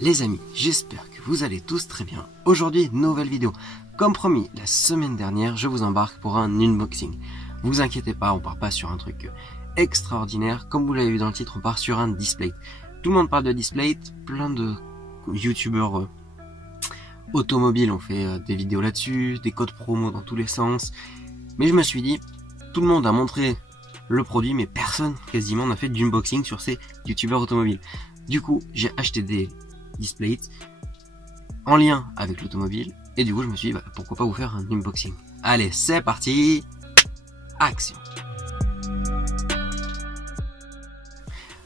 Les amis, j'espère que vous allez tous très bien. Aujourd'hui, nouvelle vidéo. Comme promis, la semaine dernière, je vous embarque pour un unboxing. Vous inquiétez pas, on part pas sur un truc extraordinaire. Comme vous l'avez vu dans le titre, on part sur un display. Tout le monde parle de display, plein de youtubeurs automobiles ont fait des vidéos là-dessus, des codes promo dans tous les sens. Mais je me suis dit, tout le monde a montré le produit, mais personne quasiment n'a fait d'unboxing sur ces youtubeurs automobiles. Du coup, j'ai acheté des displays en lien avec l'automobile et du coup je me suis dit pourquoi pas vous faire un unboxing. Allez, c'est parti, action.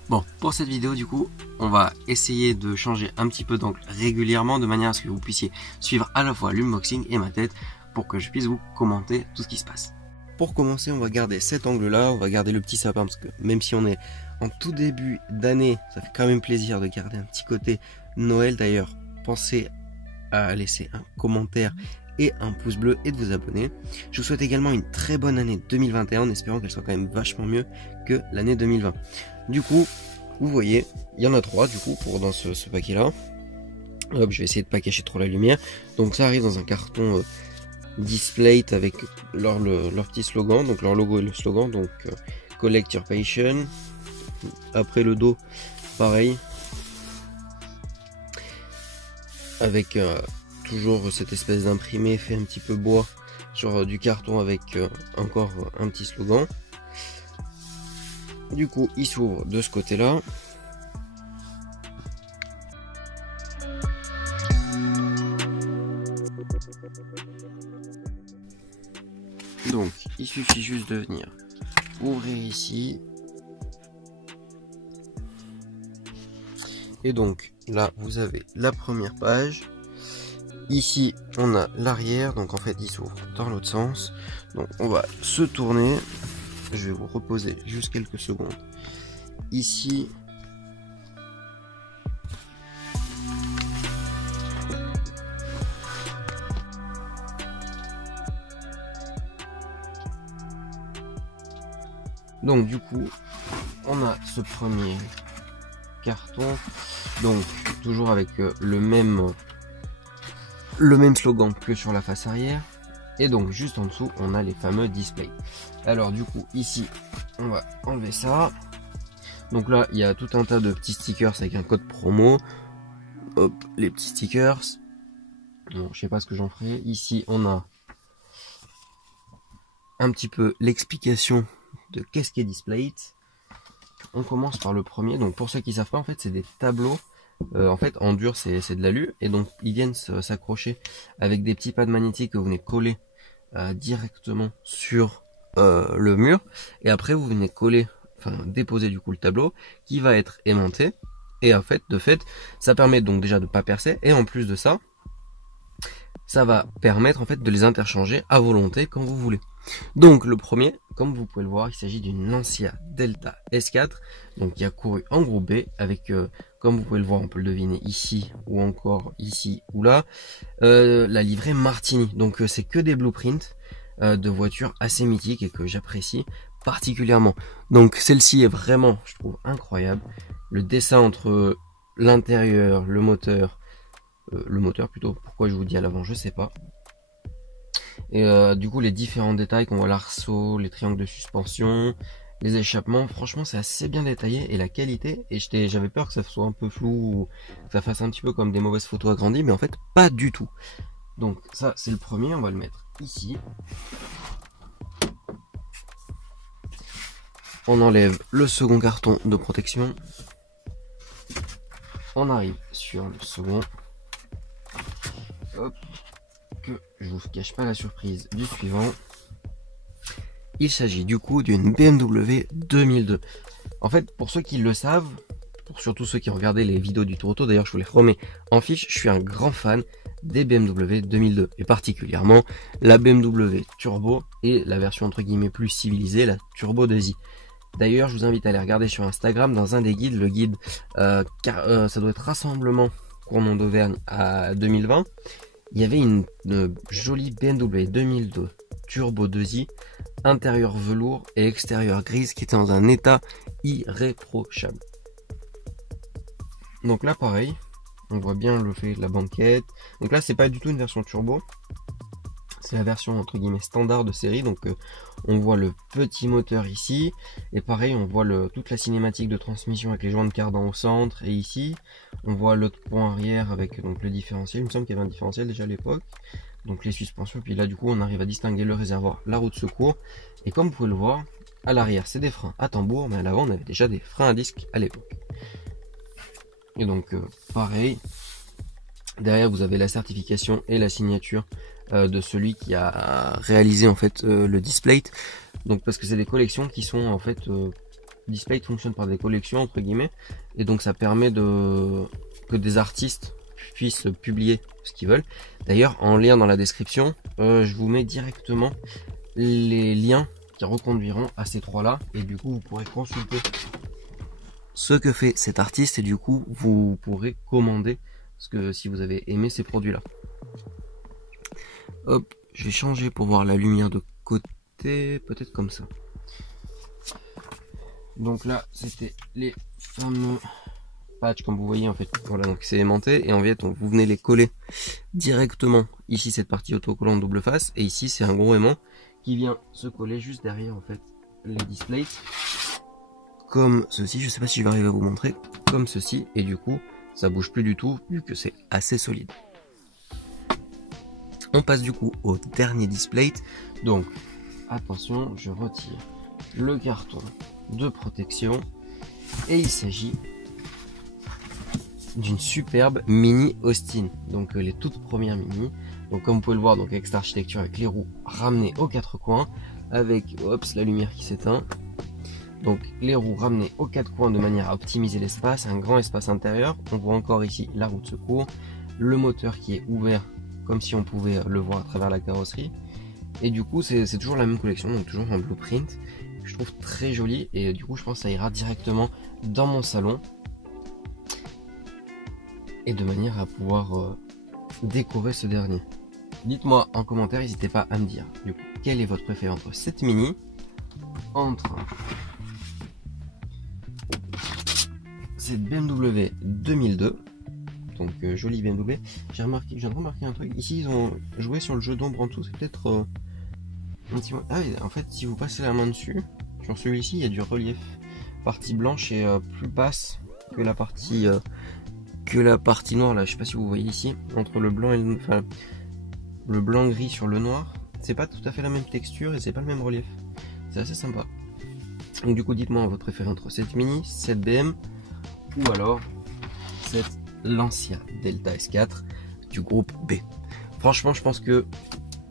Bon, pour cette vidéo du coup on va essayer de changer un petit peu d'angle régulièrement de manière à ce que vous puissiez suivre à la fois l'unboxing et ma tête pour que je puisse vous commenter tout ce qui se passe. Pour commencer, on va garder cet angle là, on va garder le petit sapin parce que même si on est en tout début d'année, ça fait quand même plaisir de garder un petit côté Noël. D'ailleurs, pensez à laisser un commentaire et un pouce bleu et de vous abonner. Je vous souhaite également une très bonne année 2021 en espérant qu'elle soit quand même vachement mieux que l'année 2020. Du coup, vous voyez, il y en a 3 du coup dans ce paquet là. Hop, je vais essayer de pas cacher trop la lumière. Donc ça arrive dans un carton display avec leur petit slogan, donc leur logo et le slogan, donc Collect Your Passion. Après le dos, pareil, avec toujours cette espèce d'imprimé fait un petit peu bois sur du carton avec encore un petit slogan. Du coup, il s'ouvre de ce côté-là. Donc, il suffit juste de venir ouvrir ici. Et donc, là, vous avez la première page. Ici, on a l'arrière. Donc, en fait, il s'ouvre dans l'autre sens. Donc, on va se tourner. Je vais vous reposer juste quelques secondes. Ici. Donc du coup, on a ce premier carton, donc toujours avec le même slogan que sur la face arrière. Et donc juste en dessous, on a les fameux displays. Alors du coup, ici, on va enlever ça. Donc là, il y a tout un tas de petits stickers avec un code promo. Hop, les petits stickers. Bon, je sais pas ce que j'en ferai. Ici, on a un petit peu l'explication de qu'est-ce qui est display. On commence par le premier. Donc pour ceux qui savent pas, en fait c'est des tableaux en fait en dur, c'est de l'alu, et donc ils viennent s'accrocher avec des petits pads magnétiques que vous venez coller directement sur le mur, et après vous venez coller, enfin déposer du coup le tableau qui va être aimanté, et en fait de fait ça permet donc déjà de pas percer, et en plus de ça, ça va permettre en fait de les interchanger à volonté quand vous voulez. Donc le premier, comme vous pouvez le voir, il s'agit d'une Lancia Delta S4, donc qui a couru en groupe B avec, comme vous pouvez le voir, on peut le deviner ici ou encore ici ou là, la livrée Martini. Donc c'est que des blueprints de voitures assez mythiques et que j'apprécie particulièrement. Donc celle-ci est vraiment, je trouve, incroyable. Le dessin entre l'intérieur, le moteur plutôt, pourquoi je vous dis à l'avant, je sais pas. Et du coup les différents détails qu'on voit, l'arceau, les triangles de suspension, les échappements, franchement c'est assez bien détaillé, et la qualité, et j'avais peur que ça soit un peu flou ou que ça fasse un petit peu comme des mauvaises photos agrandies, mais en fait pas du tout. Donc ça c'est le premier, on va le mettre ici. On enlève le second carton de protection. On arrive sur le second. Hop. Que je vous cache pas la surprise du suivant. Il s'agit du coup d'une BMW 2002. En fait, pour ceux qui le savent, pour surtout ceux qui ont regardé les vidéos du Tour Auto, d'ailleurs je vous les remets en fiche, je suis un grand fan des BMW 2002, et particulièrement la BMW Turbo et la version entre guillemets plus civilisée, la Turbo 2i. D'ailleurs, je vous invite à aller regarder sur Instagram dans un des guides, le guide, ça doit être Rassemblement Cournon d'Auvergne à 2020. Il y avait une jolie BMW 2002 Turbo 2i, intérieur velours et extérieur grise qui était dans un état irréprochable. Donc là pareil, on voit bien le fait de la banquette. Donc là c'est pas du tout une version turbo, c'est la version entre guillemets standard de série. Donc on voit le petit moteur ici, et pareil on voit toute la cinématique de transmission avec les joints de cardan au centre, et ici on voit l'autre pont arrière avec donc le différentiel. Il me semble qu'il y avait un différentiel déjà à l'époque, donc les suspensions, puis là du coup on arrive à distinguer le réservoir, la roue de secours, et comme vous pouvez le voir, à l'arrière c'est des freins à tambour, mais à l'avant on avait déjà des freins à disque à l'époque. Et donc pareil, derrière vous avez la certification et la signature de celui qui a réalisé en fait le Displate. Donc parce que c'est des collections qui sont en fait Displate fonctionne par des collections entre guillemets, et donc ça permet que des artistes puissent publier ce qu'ils veulent. D'ailleurs en lien dans la description, je vous mets directement les liens qui reconduiront à ces trois là, et du coup vous pourrez consulter ce que fait cet artiste, et du coup vous pourrez commander ce que si vous avez aimé ces produits là. Hop, je vais changer pour voir la lumière de côté, peut-être comme ça. Donc là c'était les fameux patchs, comme vous voyez en fait. Voilà, donc c'est aimanté, et en fait vous venez les coller directement. Ici cette partie autocollant double face, et ici c'est un gros aimant qui vient se coller juste derrière en fait les displays, comme ceci. Je sais pas si je vais arriver à vous montrer, comme ceci, et du coup ça bouge plus du tout vu que c'est assez solide. On passe du coup au dernier display. Donc attention, je retire le carton de protection, et il s'agit d'une superbe mini Austin, donc les toutes premières mini. Donc comme vous pouvez le voir, donc avec cette architecture, avec les roues ramenées aux quatre coins, avec la lumière qui s'éteint. Donc les roues ramenées aux quatre coins de manière à optimiser l'espace, un grand espace intérieur. On voit encore ici la roue de secours, le moteur qui est ouvert comme si on pouvait le voir à travers la carrosserie. Et du coup c'est toujours la même collection, donc toujours en blueprint, que je trouve très joli, et du coup je pense que ça ira directement dans mon salon, et de manière à pouvoir décorer ce dernier. Dites-moi en commentaire, n'hésitez pas à me dire du coup quel est votre préféré entre cette mini, entre cette BMW 2002, donc jolie BMW. Je viens de remarquer un truc, ici ils ont joué sur le jeu d'ombre en tout, c'est peut-être un petit... Ah oui, en fait si vous passez la main dessus, sur celui-ci il y a du relief, partie blanche est plus basse que la partie noire là. Je sais pas si vous voyez ici, entre le blanc et le blanc gris sur le noir, c'est pas tout à fait la même texture et c'est pas le même relief, c'est assez sympa. Donc du coup dites-moi votre préféré entre cette mini, cette BM, ou alors cette Lancia Delta S4 du groupe B. Franchement je pense que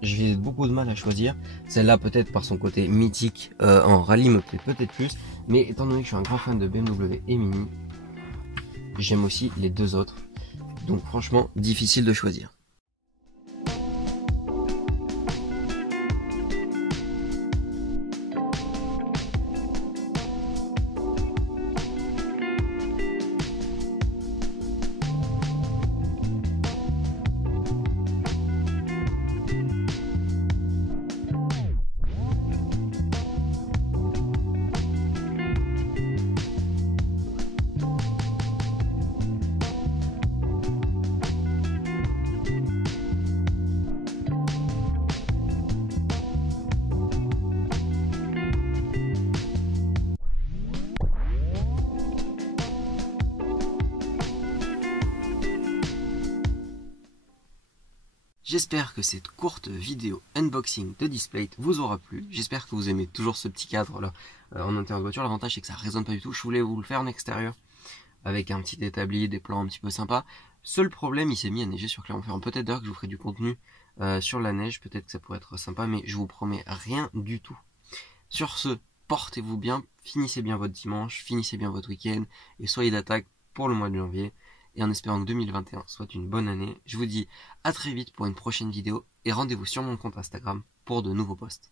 j'ai beaucoup de mal à choisir. Celle-là peut-être par son côté mythique en rallye me plaît peut-être plus, mais étant donné que je suis un grand fan de BMW et Mini, j'aime aussi les deux autres. Donc franchement difficile de choisir. J'espère que cette courte vidéo unboxing de Displate vous aura plu. J'espère que vous aimez toujours ce petit cadre là en intérieur de voiture. L'avantage c'est que ça résonne pas du tout. Je voulais vous le faire en extérieur avec un petit établi, des plans un petit peu sympas. Seul problème, il s'est mis à neiger sur Clermont-Ferrand. Peut-être d'ailleurs que je vous ferai du contenu sur la neige. Peut-être que ça pourrait être sympa, mais je vous promets rien du tout. Sur ce, portez-vous bien, finissez bien votre dimanche, finissez bien votre week-end et soyez d'attaque pour le mois de janvier. Et en espérant que 2021 soit une bonne année, je vous dis à très vite pour une prochaine vidéo et rendez-vous sur mon compte Instagram pour de nouveaux posts.